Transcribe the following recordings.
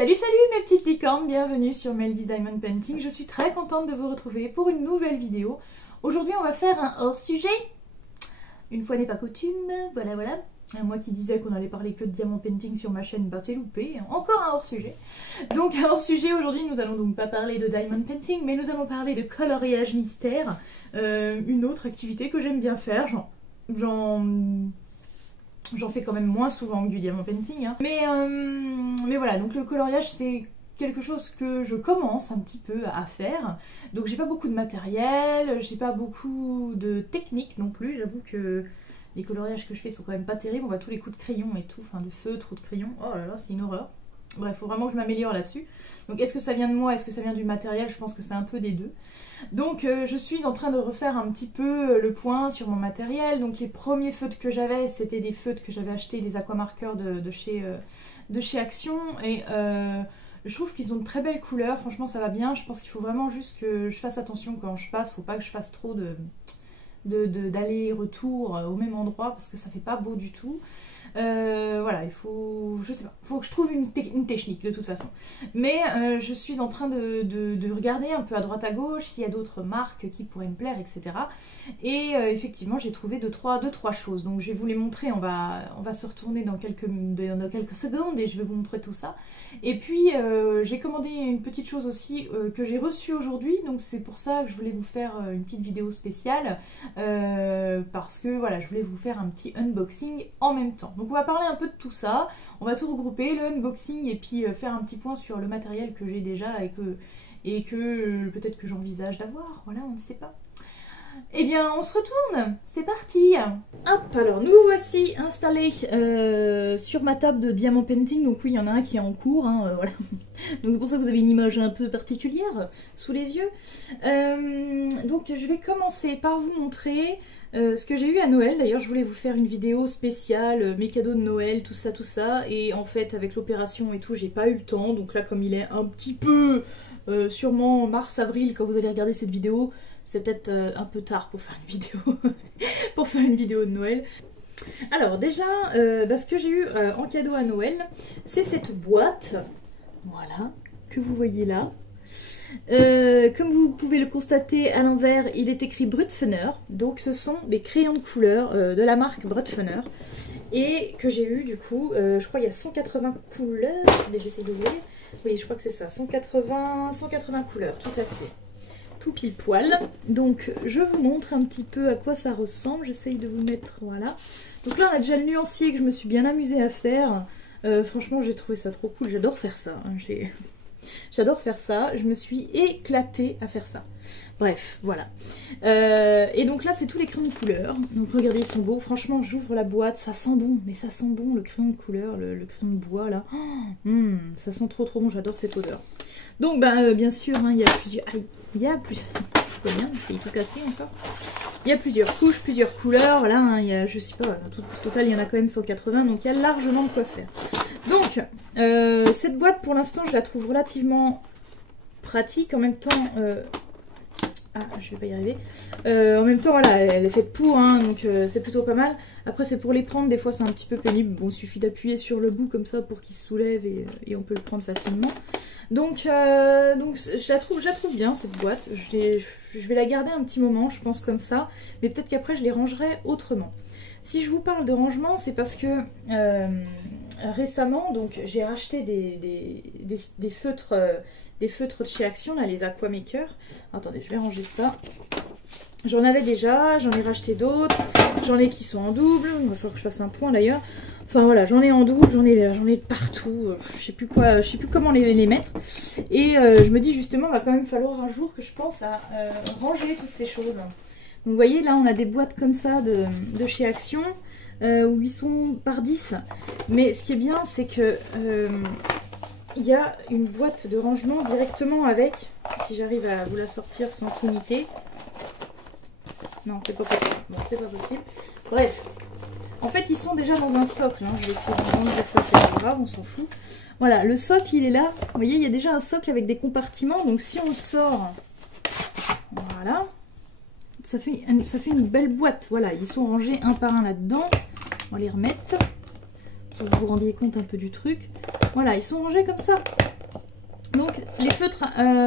Salut mes petites licornes, bienvenue sur Meldy's Diamond Painting. Je suis très contente de vous retrouver pour une nouvelle vidéo. Aujourd'hui on va faire un hors-sujet. Une fois n'est pas coutume, voilà. Moi qui disais qu'on allait parler que de diamant painting sur ma chaîne, bah c'est loupé, encore un hors-sujet. Donc un hors-sujet, aujourd'hui nous allons donc pas parler de diamond painting, mais nous allons parler de coloriage mystère. Une autre activité que j'aime bien faire, J'en fais quand même moins souvent que du diamant painting, hein. Mais voilà, donc le coloriage c'est quelque chose que je commence un petit peu à faire. Donc j'ai pas beaucoup de matériel, j'ai pas beaucoup de technique non plus. J'avoue que les coloriages que je fais sont quand même pas terribles. On voit tous les coups de crayon et tout, enfin de feutre ou de crayon. Oh là là, c'est une horreur. Bref, faut vraiment que je m'améliore là-dessus. Donc est-ce que ça vient de moi, est-ce que ça vient du matériel? Je pense que c'est un peu des deux. Donc je suis en train de refaire un petit peu le point sur mon matériel. Donc les premiers feutres que j'avais, c'était des feutres que j'avais achetés, les aquamarqueurs de chez Action. Et je trouve qu'ils ont de très belles couleurs, franchement ça va bien. Je pense qu'il faut vraiment juste que je fasse attention quand je passe. Faut pas que je fasse trop d'aller-retour au même endroit parce que ça fait pas beau du tout. Voilà, il faut, je sais pas, faut que je trouve une technique de toute façon. Mais je suis en train de regarder un peu à droite à gauche s'il y a d'autres marques qui pourraient me plaire, etc. Et effectivement, j'ai trouvé deux, trois choses. Donc je vais vous les montrer. On va se retourner dans quelques secondes et je vais vous montrer tout ça. Et puis j'ai commandé une petite chose aussi que j'ai reçue aujourd'hui. Donc c'est pour ça que je voulais vous faire une petite vidéo spéciale parce que voilà, je voulais vous faire un petit unboxing en même temps. Donc on va parler un peu de tout ça, on va tout regrouper, le unboxing et puis faire un petit point sur le matériel que j'ai déjà et que peut-être que j'envisage d'avoir, voilà, on ne sait pas. Eh bien on se retourne, c'est parti. Hop, alors nous voici installés sur ma table de diamant painting. Donc oui, il y en a un qui est en cours, hein, voilà. Donc c'est pour ça que vous avez une image un peu particulière sous les yeux. Donc je vais commencer par vous montrer ce que j'ai eu à Noël. D'ailleurs je voulais vous faire une vidéo spéciale, mes cadeaux de Noël, tout ça. Et en fait avec l'opération et tout, j'ai pas eu le temps. Donc là comme il est un petit peu sûrement mars-avril quand vous allez regarder cette vidéo, c'est peut-être un peu tard pour faire une vidéo pour faire une vidéo de Noël. Alors déjà, ce que j'ai eu en cadeau à Noël, c'est cette boîte, voilà, que vous voyez là. Comme vous pouvez le constater à l'envers, il est écrit Brutpfenner. Donc ce sont des crayons de couleur de la marque Brutpfenner. Et que j'ai eu du coup, je crois il y a 180 couleurs, j'essaie d'ouvrir. Oui, je crois que c'est ça, 180 couleurs, tout à fait. Tout pile poil. Donc je vous montre un petit peu à quoi ça ressemble. J'essaye de vous mettre, voilà. Donc là on a déjà le nuancier que je me suis bien amusée à faire. Franchement j'ai trouvé ça trop cool, j'adore faire ça, hein. J'adore faire ça, je me suis éclatée à faire ça. Bref, voilà. Et donc là c'est tous les crayons de couleur. Donc regardez, ils sont beaux. Franchement j'ouvre la boîte, ça sent bon. Mais ça sent bon le crayon de couleur, le crayon de bois là. Ça sent trop bon, j'adore cette odeur. Donc bien sûr, hein, il y a plusieurs... Aïe, il y a plus... C'est bien, j'ai tout cassé encore. Il y a plusieurs couches, plusieurs couleurs. Là, hein, il y a, je sais pas, au total il y en a quand même 180, donc il y a largement de quoi faire. Donc, cette boîte pour l'instant je la trouve relativement pratique. En même temps... je vais pas y arriver. En même temps, voilà, elle est faite pour, hein, donc c'est plutôt pas mal. Après, c'est pour les prendre, des fois c'est un petit peu pénible. Bon, il suffit d'appuyer sur le bout comme ça pour qu'il se soulève et on peut le prendre facilement. Donc je la trouve bien cette boîte. Je vais la garder un petit moment, je pense comme ça. Mais peut-être qu'après je les rangerai autrement. Si je vous parle de rangement, c'est parce que récemment, donc j'ai racheté des feutres de chez Action, là, les Aquamaker. Attendez, je vais ranger ça. J'en avais déjà, j'en ai racheté d'autres. J'en ai qui sont en double. Il va falloir que je fasse un point d'ailleurs. Enfin voilà, j'en ai en double, j'en ai partout. Je sais plus comment les mettre. Et je me dis justement, il va quand même falloir un jour que je pense à ranger toutes ces choses. Donc vous voyez, là on a des boîtes comme ça de chez Action. Où ils sont par 10. Mais ce qui est bien, c'est que il y a une boîte de rangement directement avec, si j'arrive à vous la sortir sans unité. Non, c'est pas possible. Bon, c'est pas possible. Bref. En fait, ils sont déjà dans un socle. Hein. Je vais essayer de ranger ça, c'est pas grave, on s'en fout. Voilà, le socle, il est là. Vous voyez, il y a déjà un socle avec des compartiments. Donc si on le sort, voilà, ça fait une belle boîte. Voilà, ils sont rangés un par un là-dedans. On va les remettre. Pour que vous vous rendiez compte un peu du truc. Voilà, ils sont rangés comme ça. Donc les feutres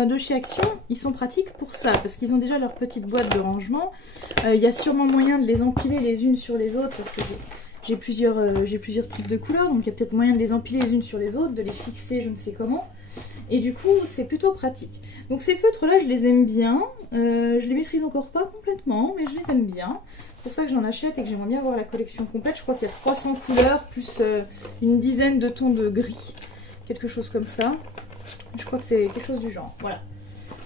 de chez Action, ils sont pratiques pour ça, parce qu'ils ont déjà leur petite boîte de rangement. Il y a sûrement moyen de les empiler les unes sur les autres, parce que j'ai plusieurs types de couleurs, donc il y a peut-être moyen de les empiler les unes sur les autres, de les fixer je ne sais comment. Et du coup, c'est plutôt pratique. Donc ces feutres-là, je les aime bien. Je les maîtrise encore pas complètement, mais je les aime bien. C'est pour ça que j'en achète et que j'aimerais bien avoir la collection complète. Je crois qu'il y a 300 couleurs, plus une dizaine de tons de gris. Quelque chose comme ça. Je crois que c'est quelque chose du genre. Voilà.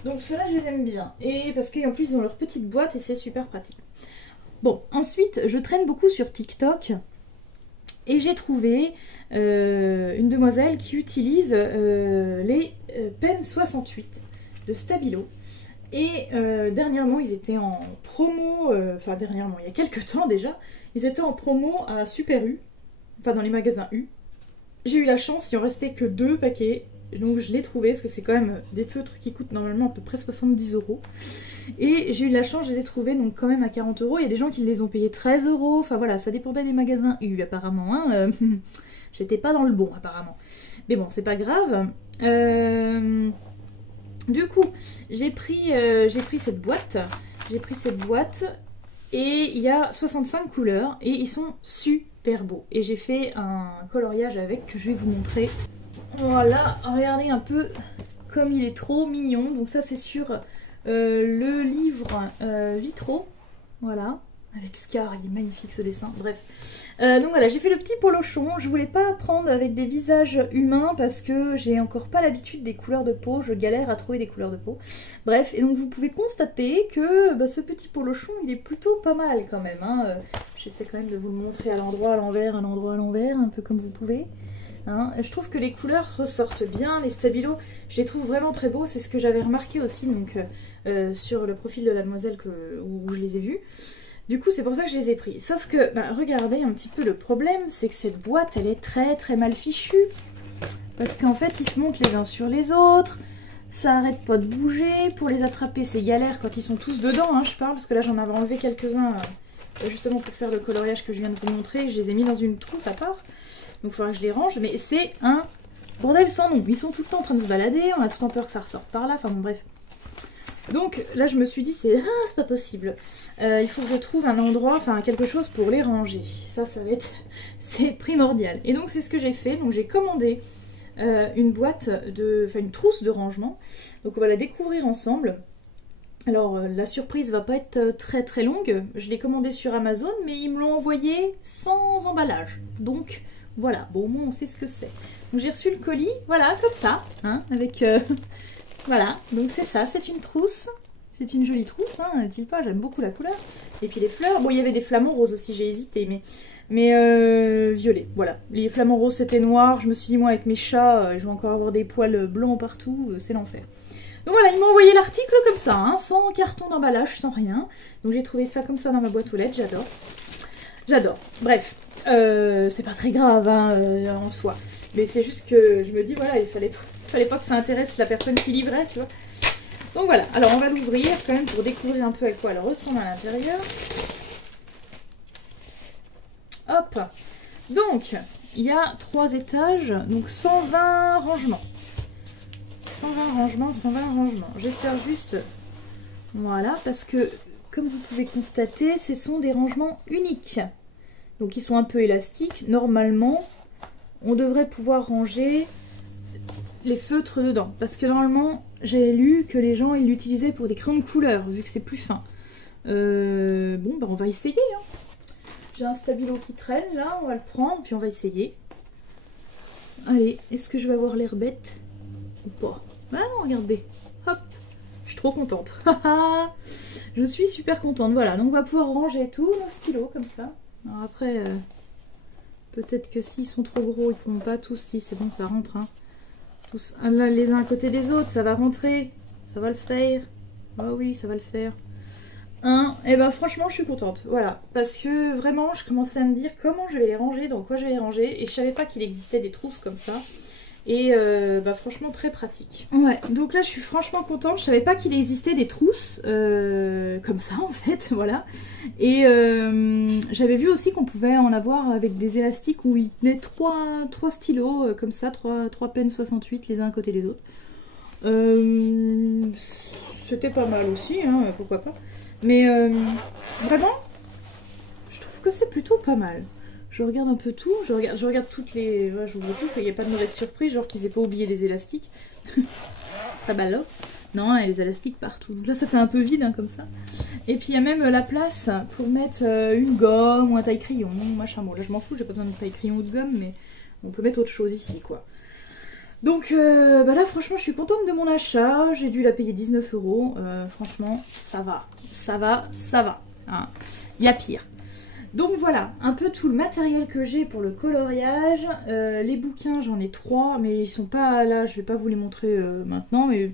Donc ceux-là, je les aime bien. Et parce qu'en plus, ils ont leur petite boîte et c'est super pratique. Bon, ensuite, je traîne beaucoup sur TikTok. Et j'ai trouvé une demoiselle qui utilise les Pen 68 de Stabilo. Et dernièrement, ils étaient en promo, enfin dernièrement, il y a quelques temps déjà, ils étaient en promo à Super U, enfin dans les magasins U. J'ai eu la chance, il en restait que 2 paquets, donc je l'ai trouvé, parce que c'est quand même des feutres qui coûtent normalement à peu près 70 €. Et j'ai eu la chance, je les ai trouvés donc quand même à 40 €. Il y a des gens qui les ont payés 13 €. Enfin voilà, ça dépendait des magasins U apparemment. Hein. J'étais pas dans le bon apparemment. Mais bon, c'est pas grave. Du coup, j'ai pris cette boîte. Et il y a 65 couleurs et ils sont super beaux. Et j'ai fait un coloriage avec que je vais vous montrer. Voilà, regardez un peu comme il est trop mignon. Donc ça c'est sur le livre Vitro, voilà, avec Scar, il est magnifique ce dessin, bref. Donc voilà, j'ai fait le petit polochon, je voulais pas prendre avec des visages humains parce que j'ai encore pas l'habitude des couleurs de peau, je galère à trouver des couleurs de peau. Bref, et donc vous pouvez constater que ce petit polochon, il est plutôt pas mal quand même. Hein. J'essaie quand même de vous le montrer à l'endroit, à l'envers, un peu comme vous pouvez. Hein. Je trouve que les couleurs ressortent bien, les stabilos, je les trouve vraiment très beaux, c'est ce que j'avais remarqué aussi donc, sur le profil de la demoiselle où je les ai vus. Du coup c'est pour ça que je les ai pris. Sauf que, regardez un petit peu le problème, c'est que cette boîte elle est très très mal fichue. Parce qu'en fait ils se montent les uns sur les autres, ça arrête pas de bouger, pour les attraper c'est galère quand ils sont tous dedans, hein, je parle, parce que là j'en avais enlevé quelques-uns justement pour faire le coloriage que je viens de vous montrer, je les ai mis dans une trousse à part. Donc il faudra que je les range, mais c'est un bordel sans nom. Ils sont tout le temps en train de se balader, on a tout le temps peur que ça ressorte par là, enfin bon bref. Donc là je me suis dit c'est pas possible. Il faut que je trouve un endroit, enfin quelque chose pour les ranger. Ça va être, c'est primordial. Et donc c'est ce que j'ai fait, donc j'ai commandé une boîte, une trousse de rangement. Donc on va la découvrir ensemble. Alors la surprise va pas être très très longue, je l'ai commandé sur Amazon, mais ils me l'ont envoyé sans emballage. Donc voilà, bon au moins on sait ce que c'est. Donc j'ai reçu le colis, voilà, comme ça, hein, avec... voilà, donc c'est ça, c'est une trousse. C'est une jolie trousse, hein, n'est-il pas? J'aime beaucoup la couleur. Et puis les fleurs, bon il y avait des flamants roses aussi, j'ai hésité, mais violet, voilà. Les flamants roses c'était noir, je me suis dit moi avec mes chats, je vais encore avoir des poils blancs partout, c'est l'enfer. Donc voilà, ils m'ont envoyé l'article comme ça, hein, sans carton d'emballage, sans rien. Donc j'ai trouvé ça comme ça dans ma boîte aux lettres, j'adore. J'adore. Bref, c'est pas très grave hein, en soi. Mais c'est juste que je me dis, voilà, il fallait pas que ça intéresse la personne qui livrait, tu vois. Donc voilà, alors on va l'ouvrir quand même pour découvrir un peu à quoi elle ressemble à l'intérieur. Hop. Donc, il y a 3 étages, donc 120 rangements. 120 rangements, 120 rangements. J'espère juste, voilà, parce que comme vous pouvez constater, ce sont des rangements uniques. Donc ils sont un peu élastiques. Normalement, on devrait pouvoir ranger les feutres dedans. Parce que normalement, j'avais lu que les gens ils l'utilisaient pour des crayons de couleur, vu que c'est plus fin. Bon, on va essayer. Hein. J'ai un stabilo qui traîne, là, on va le prendre, puis on va essayer. Allez, est-ce que je vais avoir l'air bête ou pas? Ah non, regardez, hop, je suis trop contente. Je suis super contente, voilà, donc on va pouvoir ranger tous nos stylos comme ça. Alors après, peut-être que s'ils sont trop gros, ils ne pourront pas tous, si c'est bon, ça rentre. Hein. Tous les uns à côté des autres, ça va rentrer, ça va le faire. Ah oui, ça va le faire. Hein, et ben franchement je suis contente, voilà, parce que vraiment je commençais à me dire comment je vais les ranger, dans quoi je vais les ranger, et je savais pas qu'il existait des trousses comme ça, et franchement très pratique. Ouais, donc là je suis franchement contente, je savais pas qu'il existait des trousses comme ça en fait, voilà, et j'avais vu aussi qu'on pouvait en avoir avec des élastiques où il tenait trois stylos comme ça, trois Pen 68 les uns à côté des autres. C'était pas mal aussi, hein, pourquoi pas. Mais vraiment, je trouve que c'est plutôt pas mal. Je regarde un peu tout, je regarde toutes les... Ouais, j'ouvre tout, qu'il n'y ait pas de mauvaise surprise, genre qu'ils aient pas oublié des élastiques. Ça balade. Non, il y a les élastiques partout. Donc là, ça fait un peu vide, hein, comme ça. Et puis, il y a même la place pour mettre une gomme ou un taille-crayon, machin. Bon, là, je m'en fous, j'ai pas besoin de taille-crayon ou de gomme, mais on peut mettre autre chose ici, quoi. Donc, bah là, franchement, je suis contente de mon achat. J'ai dû la payer 19 €. Franchement, ça va. Ça va, ça va. Hein. Il y a pire. Donc voilà, un peu tout le matériel que j'ai pour le coloriage. Les bouquins, j'en ai 3, mais ils sont pas là, je vais pas vous les montrer maintenant. Mais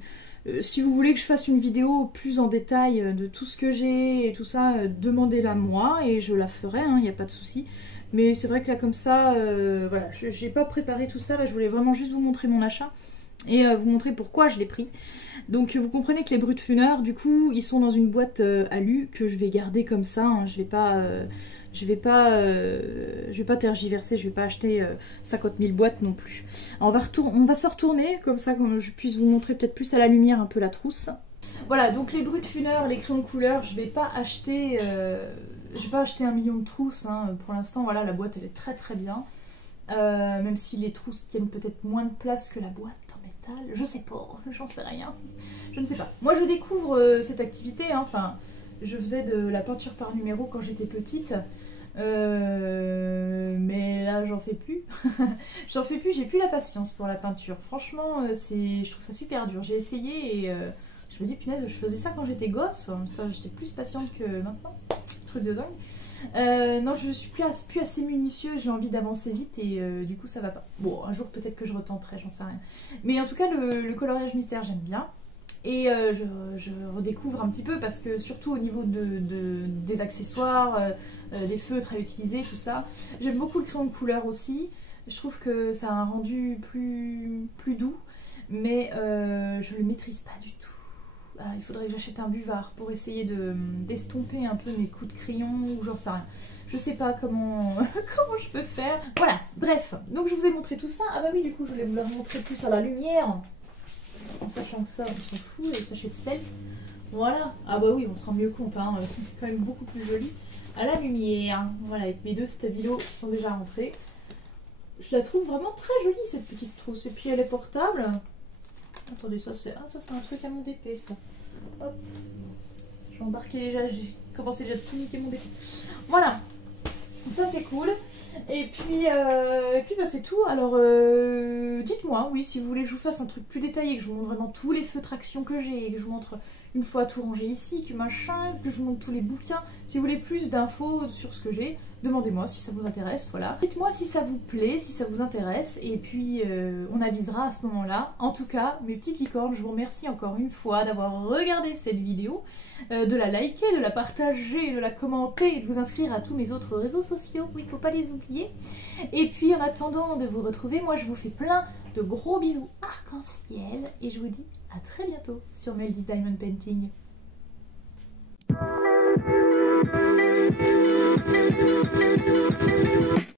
si vous voulez que je fasse une vidéo plus en détail de tout ce que j'ai et tout ça, demandez-la moi et je la ferai, il n'y a pas de souci. Mais c'est vrai que là comme ça, voilà, j'ai pas préparé tout ça, là je voulais vraiment juste vous montrer mon achat. Et vous montrer pourquoi je l'ai pris. Donc vous comprenez que les Brutfunner, du coup, ils sont dans une boîte alu que je vais garder comme ça. Hein. Je vais pas tergiverser, je vais pas acheter 50 000 boîtes non plus. Alors, on va se retourner comme ça, que je puisse vous montrer peut-être plus à la lumière un peu la trousse. Voilà, donc les Brutfunner, les crayons de couleur, je vais pas acheter 1 million de trousses. Hein. Pour l'instant, voilà, la boîte elle est très très bien. Même si les trousses tiennent peut-être moins de place que la boîte en métal, je sais pas, j'en sais rien, je ne sais pas. Moi je découvre cette activité, hein. Enfin, je faisais de la peinture par numéro quand j'étais petite, mais là j'en fais plus, j'en fais plus, j'ai plus la patience pour la peinture. Franchement, je trouve ça super dur. J'ai essayé et je me dis punaise, je faisais ça quand j'étais gosse, enfin, j'étais plus patiente que maintenant, truc de dingue. Non, je suis plus assez minutieuse, j'ai envie d'avancer vite et du coup ça va pas. Bon, un jour peut-être que je retenterai, j'en sais rien. Mais en tout cas, le coloriage mystère, j'aime bien. Et je redécouvre un petit peu parce que surtout au niveau des accessoires, des feutres à utiliser, tout ça. J'aime beaucoup le crayon de couleur aussi. Je trouve que ça a un rendu plus doux, mais je le maîtrise pas du tout. Ah, il faudrait que j'achète un buvard pour essayer d'estomper un peu mes coups de crayon ou j'en sais rien. Je sais pas comment, comment je peux faire. Voilà, bref. Donc je vous ai montré tout ça. Ah bah oui, du coup je voulais vous le montrer plus à la lumière. En sachant que ça, on s'en fout, les sachets de sel. Voilà. Ah bah oui, on se rend mieux compte. Hein. C'est quand même beaucoup plus joli. À la lumière. Voilà, avec mes deux stabilos qui sont déjà rentrés. Je la trouve vraiment très jolie cette petite trousse. Et puis elle est portable. Attendez, ça c'est un truc à mon DP ça. Hop. J'ai embarqué déjà, j'ai commencé déjà à tout niquer mon DP. Voilà. Ça c'est cool. Et puis bah, c'est tout. Alors dites-moi, oui, si vous voulez que je vous fasse un truc plus détaillé, que je vous montre vraiment tous les feux de traction que j'ai, que je vous montre une fois tout rangé ici, que machin, que je vous montre tous les bouquins. Si vous voulez plus d'infos sur ce que j'ai, demandez-moi si ça vous intéresse, voilà. Dites-moi si ça vous plaît, si ça vous intéresse, et puis on avisera à ce moment-là. En tout cas, mes petites licornes, je vous remercie encore une fois d'avoir regardé cette vidéo, de la liker, de la partager, de la commenter et de vous inscrire à tous mes autres réseaux sociaux. Oui, il ne faut pas les oublier. Et puis en attendant de vous retrouver, moi je vous fais plein de gros bisous arc-en-ciel et je vous dis à très bientôt sur Meldy's Diamond Painting.